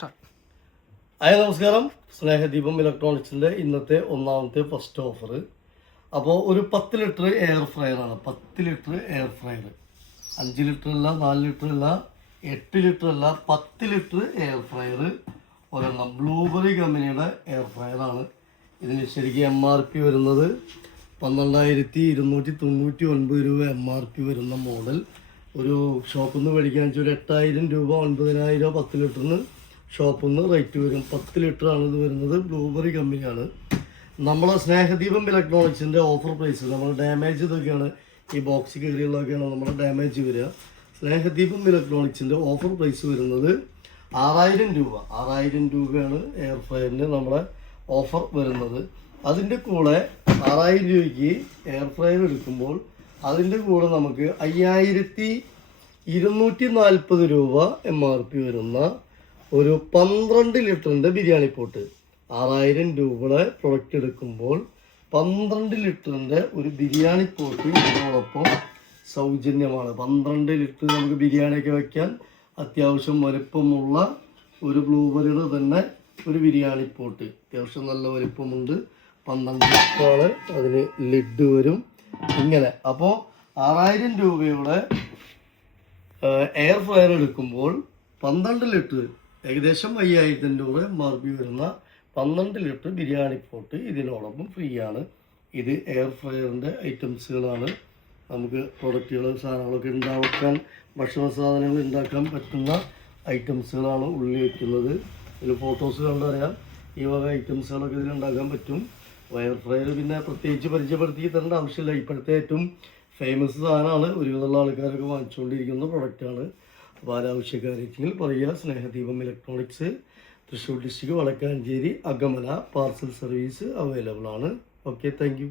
Hi നമസ്കാരം. സ്നേഹദീപം ഇലക്ട്രോണിക്സിന്റെ ഇന്നത്തെ ഒന്നാമത്തെ ഫസ്റ്റ് ഓഫർ. അപ്പോൾ ഒരു പത്ത് ലിറ്റർ എയർ ഫ്രയർ ആണ്. പത്ത് ലിറ്റർ എയർ ഫ്രയർ. അഞ്ച് ലിറ്റർ അല്ല നാല് ലിറ്റർ അല്ല എട്ട് ലിറ്റർ അല്ല പത്ത് ലിറ്റർ എയർ ഫ്രയർ. ഒരെണ്ണം ബ്ലൂബെറി കമ്പനിയുടെ എയർ ഫ്രയറാണ് ഇതിന് ശരിക്കും എം ആർ പി വരുന്നത് പന്ത്രണ്ടായിരത്തി ഇരുന്നൂറ്റി തൊണ്ണൂറ്റി ഒൻപത് രൂപ എം ആർ പി വരുന്ന മോഡൽ. ഒരു ഷോപ്പിൽ നിന്ന് മേടിക്കാൻ വെച്ചാൽ ഒരു എട്ടായിരം രൂപ ഒൻപതിനായിരം പത്ത് ലിറ്ററിന് ഷോപ്പിൽ നിന്ന് റേറ്റ് വരും. പത്ത് ലിറ്റർ ആണ് ഇത് വരുന്നത്. ബ്ലൂബെറി കമ്പനിയാണ് നമ്മളെ സ്നേഹദീപം ഇലക്ട്രോണിക്സിന്റെ ഓഫർ പ്രൈസ് നമ്മൾ ഡാമേജ് ഇതൊക്കെയാണ്. ഈ ബോക്സ് കയറിയുള്ളതൊക്കെയാണ് നമ്മുടെ ഡാമേജ് വരിക. സ്നേഹദീപം ഇലക്ട്രോണിക്സിന്റെ ഓഫർ പ്രൈസ് വരുന്നത് ആറായിരം രൂപ. ആറായിരം രൂപയാണ് എയർ ഫ്രയറിന് നമ്മളെ ഓഫർ വരുന്നത്. അതിന്റെ കൂടെ ആറായിരം രൂപയ്ക്ക് എയർ ഫ്രയർ എടുക്കുമ്പോൾ അതിന്റെ കൂടെ നമുക്ക് അയ്യായിരത്തി ഇരുന്നൂറ്റി നാൽപ്പത് രൂപ എം ആർ പി വരുന്ന ഒരു പന്ത്രണ്ട് ലിറ്ററിന്റെ ബിരിയാണി പോട്ട്. ആറായിരം രൂപയുടെ പ്രൊഡക്റ്റ് എടുക്കുമ്പോൾ പന്ത്രണ്ട് ലിറ്ററിന്റെ ഒരു ബിരിയാണി പോട്ട് ഇതിനോടൊപ്പം സൗജന്യമാണ്. പന്ത്രണ്ട് ലിറ്റർ നമുക്ക് ബിരിയാണിയൊക്കെ വയ്ക്കാൻ അത്യാവശ്യം വലുപ്പമുള്ള ഒരു ബ്ലൂബെറിയുടെ തന്നെ ഒരു ബിരിയാണി പോട്ട്. അത്യാവശ്യം നല്ല വലുപ്പമുണ്ട്. പന്ത്രണ്ട് ലിറ്ററാണ് അതിന് ലിഡ് വരും. ഇങ്ങനെ. അപ്പോൾ ആറായിരം രൂപയുടെ എയർ ഫ്രയർ എടുക്കുമ്പോൾ പന്ത്രണ്ട് ലിറ്റർ ഏകദേശം അയ്യായിരത്തി അഞ്ഞൂറ് എം ആർ പി വരുന്ന പന്ത്രണ്ട് ലിറ്റർ ബിരിയാണി പോട്ട് ഇതിനോടൊപ്പം ഫ്രീ ആണ് ഇത് എയർ ഫ്രയറിന്റെ ഐറ്റംസുകളാണ്. നമുക്ക് പ്രൊഡക്റ്റുകൾ സാധനങ്ങളൊക്കെ ഉണ്ടാക്കാൻ ഭക്ഷണ സാധനങ്ങൾ ഉണ്ടാക്കാൻ പറ്റുന്ന ഐറ്റംസുകളാണ് ഉള്ളിൽ വയ്ക്കുന്നത് ഇതിൽ ഫോട്ടോസ് കണ്ടറിയാം ഈ വക ഐറ്റംസുകളൊക്കെ ഇതിൽ ഉണ്ടാക്കാൻ പറ്റും. എയർ ഫ്രയർ പിന്നെ പ്രത്യേകിച്ച് പരിചയപ്പെടുത്തി തരേണ്ട ആവശ്യമില്ല. ഇപ്പോഴത്തെ ഏറ്റവും ഫേമസ് സാധനമാണ് ഒരുവിധമുള്ള ആൾക്കാരൊക്കെ വാങ്ങിച്ചുകൊണ്ടിരിക്കുന്ന പ്രൊഡക്റ്റാണ് അപ്പോൾ പറയുക Snehadeepam electronics Thrissur district Vadakkanchery Akamala parcel service available ആണ്. Okay thank